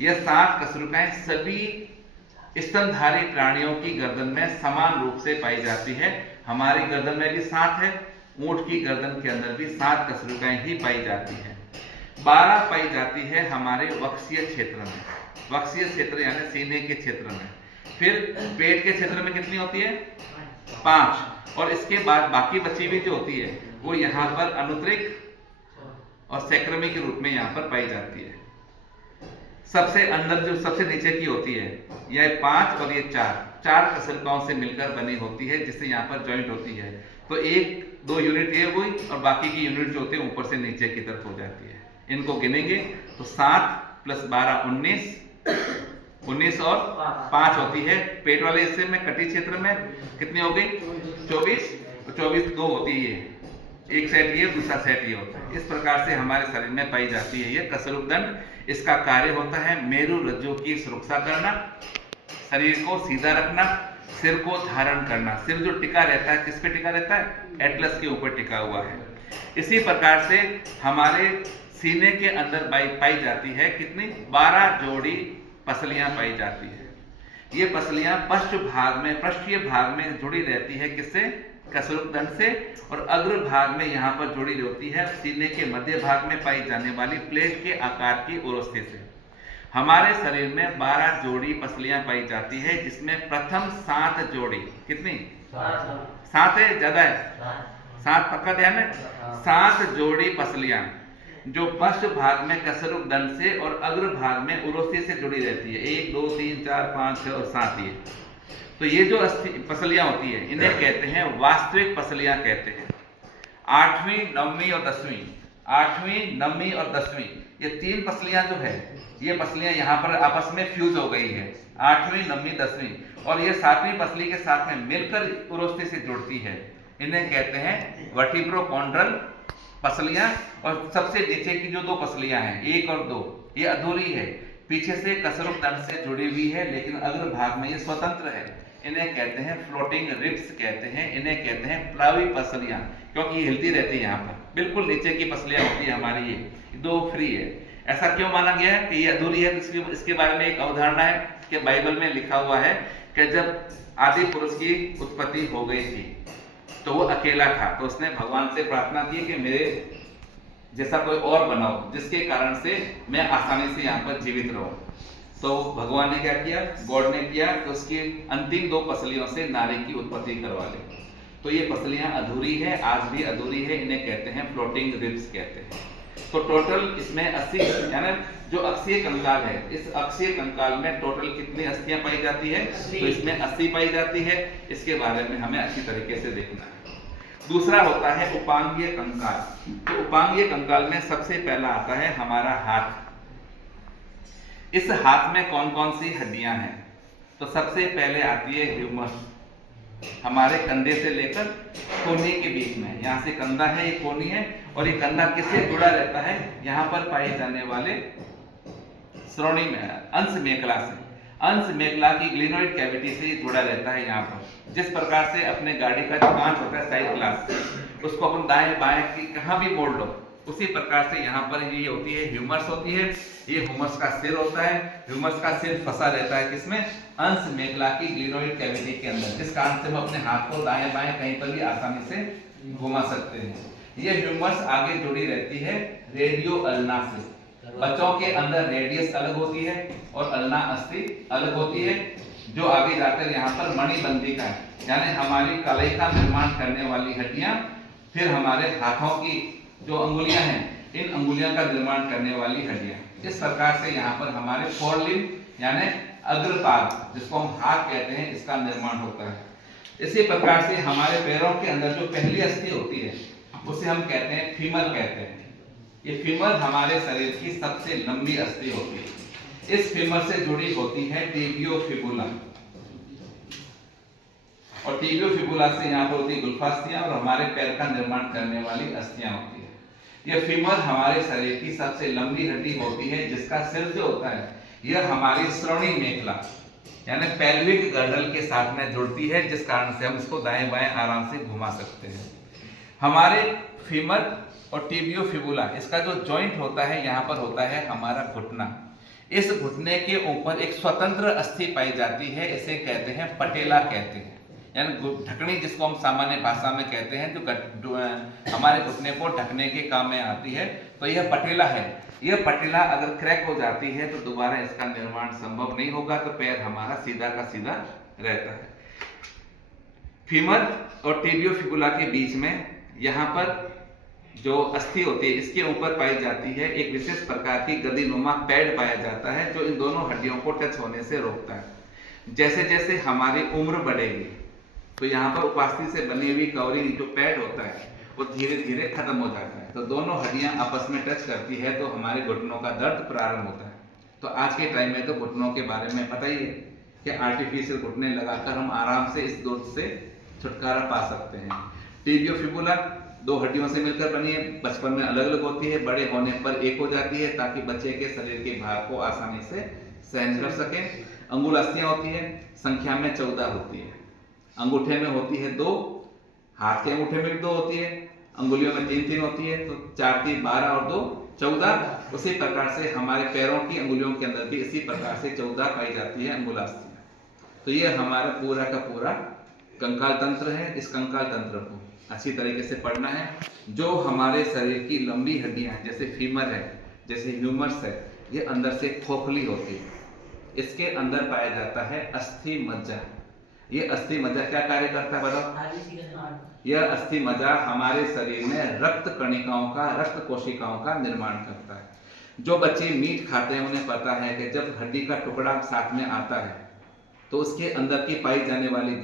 यह 7 कशेरुकाएं सभी स्तनधारी प्राणियों की गर्दन में समान रूप से पाई जाती है। हमारी गर्दन में भी 7 है, ऊंट की गर्दन के अंदर भी 7 कशेरुकाएं ही पाई जाती है। 12 पाई जाती है हमारे वक्षीय क्षेत्र में, वक्षीय क्षेत्र यानी सीने के क्षेत्र में। फिर पेट के क्षेत्र में कितनी होती है? 5। और इसके बाद बाकी बची हुई जो होती है वो यहाँ पर अनुत्तरिक और सैक्रमी के रूप में यहाँ पर पाई जाती है। सबसे अंदर जो सबसे नीचे की होती है यह 5 और ये 4 कशेरुकाओं से मिलकर बनी होती है, जिससे यहाँ पर जॉइंट होती है। तो 1-2 यूनिट ये हुई और बाकी की यूनिट जो होती है ऊपर से नीचे की तरफ हो जाती है। इनको गिनेंगे तो 7 + 12 19 और 5 होती है। पेट वाले हिस्से में कटी क्षेत्र में कितनी हो गई? 24। तो 24 2 होती है, एक सेट ये, दूसरा सेट ये होता है। इस प्रकार से हमारे शरीर में पाई जाती है ये कशेरुकदंड। इसका कार्य होता है मेरु रज्जु की सुरक्षा करना, शरीर को सीधा रखना, सिर को धारण करना। सिर जो टिका रहता है, किस पे टिका रहता है? एटलस के ऊपर टिका हुआ है। इसी प्रकार से हमारे सीने के अंदर पाई जाती है कितनी? 12 जोड़ी पसलियां पाई जाती है। ये पसलियां पृष्ठीय भाग में जुड़ी रहती है, किससे? कशेरुकदंड से। और अग्र भाग में यहाँ पर जुड़ी होती है सीने के मध्य भाग में पाई जाने वाली प्लेट के आकार की उरोस्थि से। हमारे शरीर में 12 जोड़ी पसलियां पाई जाती है, जिसमें प्रथम 7 जोड़ी, कितनी? 7 है? ज्यादा है? 7 पक्का ध्यान है। 7 जोड़ी पसलियां जो पश्च भाग में कशेरुकदंड से और अग्र भाग में उरोस्थि से जुड़ी रहती है। 1 2 3 4 5 6 और 7 ये। तो ये जो पसलियां होती है इन्हें कहते हैं वास्तविक पसलियां कहते हैं। 8वीं 9वीं और 10वीं, 8वीं 9वीं और 10वीं, ये 3 पसलियां जो है ये पसलियां यहाँ पर आपस में फ्यूज हो गई है। 8वीं 9वीं 10वीं और ये 7वीं पसली के साथ में मिलकर उरोस्थि से जुड़ती है। इन्हें कहते हैं वर्टिब्रोकॉन्ड्रल पसलियां। और सबसे नीचे की जो 2 पसलियां हैं 1 और 2, ये अधूरी है, पीछे से कशेरुकदंड से जुड़ी हुई है, लेकिन अग्र भाग में ये स्वतंत्र है। इन्हें कहते हैं फ्लोटिंग रिब्स कहते हैं। इन्हें कहते हैं प्लावी पसलियां, क्योंकि ये हिलती रहती है। यहाँ पर बिल्कुल नीचे की पसलियां होती है हमारी, ये 2 फ्री है। ऐसा क्यों माना गया है कि ये अधूरी है? तो इसके बारे में एक अवधारणा है कि बाइबल में लिखा हुआ है कि जब आदि पुरुष की उत्पत्ति हो गई थी तो वो अकेला था, तो उसने भगवान से प्रार्थना की कि मेरे जैसा कोई और बनाओ, जिसके कारण से मैं आसानी से यहाँ पर जीवित रहूं। तो भगवान ने क्या किया? गॉड ने किया कि उसकी अंतिम 2 पसलियों से नारी की उत्पत्ति करवा ली। तो ये पसलियां अधूरी है, आज भी अधूरी है। इन्हें कहते हैं फ्लोटिंग रिब्स कहते हैं। तो टोटल इसमें 80 यानी जो अक्षीय कंकाल है, इस अक्षीय कंकाल में टोटल कितनी अस्थियां पाई जाती है? तो इसमें 80 पाई जाती है। इसके बारे में हमें अच्छी तरीके से देखना है। दूसरा होता है उपांगीय कंकाल। तो उपांगीय कंकाल में सबसे पहला आता है हमारा हाथ। इस हाथ में कौन कौन सी हड्डियां हैं? तो सबसे पहले आती है ह्यूमरस, हमारे कंधे से लेकर कोहनी के बीच में। यहाँ से कंधा है, ये कोहनी है, और ये कंधा किससे जुड़ा रहता है? यहाँ पर पाए जाने वाले श्रोणी में अंश मेखला से, अंश मेखला की ग्लिनोइड कैविटी से जुड़ा रहता है। यहाँ पर जिस प्रकार से अपने गाड़ी का जो कांच होता है साइड ग्लास, उसको अपन दाएं बाएं की कहाँ भी मोड़ लो, उसी प्रकार से यहाँ पर ये होती है ह्यूमरस होती है। ये ह्यूमरस का सिर होता है। ह्यूमरस का सिर फंसा रहता है किसमें? अंश मेखला की ग्लिनोइड कैविटी के अंदर, जिस कारण से हम अपने हाथ को दाएं बाएं कहीं पर भी आसानी से घुमा सकते हैं। ये ह्यूमरस आगे जुड़ी रहती है रेडियो अल्ना से। बच्चों के अंदर रेडियस अलग होती है और अल्ना अस्थि अलग होती है, जो आगे जाकर यहाँ पर मणिबंधिका है, यानी हमारी कलाई का निर्माण करने वाली हड्डियां, फिर हमारे हाथों की जो अंगुलियां हैं, इन अंगुलियों का निर्माण करने वाली हड्डियां। इस प्रकार से यहाँ पर हमारे फोरलिम्ब यानी अग्रपाद, जिसको हम हाथ कहते हैं, इसका निर्माण होता है। इसी प्रकार से हमारे पैरों के अंदर जो पहली अस्थि होती है उसे हम कहते हैं फीमर कहते हैं। ये फीमर हमारे शरीर की सबसे लंबी अस्थि होती है। इस फीमर से जुड़ी होती है टिबियो फिबुला, और टिबियो फिबुला से यहाँ पर होती है गुल्फास्थियां, और हमारे पैर का निर्माण करने वाली अस्थियां होती है। यह फीमर हमारे शरीर की सबसे लंबी हड्डी होती है, जिसका सिर जो होता है यह हमारी श्रोणी मेखला यानी पेल्विक गर्डल के साथ में जुड़ती है, जिस कारण से हम इसको दाएं बाएं आराम से घुमा सकते हैं। हमारे फीमर और टिबियो फिबुला, इसका जो जॉइंट होता है यहाँ पर होता है हमारा घुटना। इस घुटने के ऊपर एक स्वतंत्र अस्थि पाई जाती है, इसे कहते हैं पटेला कहते हैं, यानी ढकनी जिसको हम सामान्य भाषा में कहते हैं, जो हमारे घुटने को ढकने के काम में आती है, तो यह पटेला है। यह पटेला अगर क्रैक हो जाती है तो दोबारा इसका निर्माण संभव नहीं होगा, तो पैर हमारा सीधा का सीधा रहता है। फीमर और टिबियो फिबुला के बीच में यहाँ पर जो अस्थि होती है, इसके ऊपर पाई जाती है एक विशेष प्रकार की गदिनुमा पैड पाया जाता है, जो इन दोनों हड्डियों को टच होने से रोकता है। जैसे जैसे हमारी उम्र बढ़ेगी तो यहाँ पर उपास्थि से बनी हुई कवरिंग जो पैड होता है वो धीरे धीरे खत्म हो जाता है, तो दोनों हड्डियां आपस में टच करती है तो हमारे घुटनों का दर्द प्रारंभ होता है। तो आज के टाइम में तो घुटनों के बारे में पता ही है कि आर्टिफिशियल घुटने लगाकर हम आराम से इस दर्द से छुटकारा पा सकते हैं। टिबियो फिबुला दो हड्डियों से मिलकर बनी है, बचपन में अलग अलग होती है, बड़े होने पर एक हो जाती है ताकि बच्चे के शरीर के भार को आसानी से सहन कर सके। अंगुलास्थियां होती है, संख्या में 14 होती है, अंगूठे में होती है 2, हाथ के अंगूठे में भी 2 होती है, अंगुलियों में 3 होती है, तो 4 3 12 और 2 14। उसी प्रकार से हमारे पैरों की अंगुलियों के अंदर भी इसी प्रकार से 14 पाई जाती है अंगुलास्थियां। तो ये हमारा पूरा का पूरा कंकाल तंत्र है। इस कंकाल तंत्र को अच्छी तरीके से पढ़ना है। जो हमारे शरीर की लंबी हड्डियां हैं, जैसे फीमर है, जैसे ह्यूमरस है, ये अंदर से खोखली होती है, इसके अंदर पाया जाता है अस्थि मज्जा। ये अस्थि मज्जा क्या कार्य करता है बताओ? यह अस्थि मज्जा हमारे शरीर में रक्त कणिकाओं का, रक्त कोशिकाओं का निर्माण करता है। जो बच्चे मीट खाते हैं उन्हें पता है कि जब हड्डी का टुकड़ा साथ में आता है तो उसके अंदर की पाई जाने वाली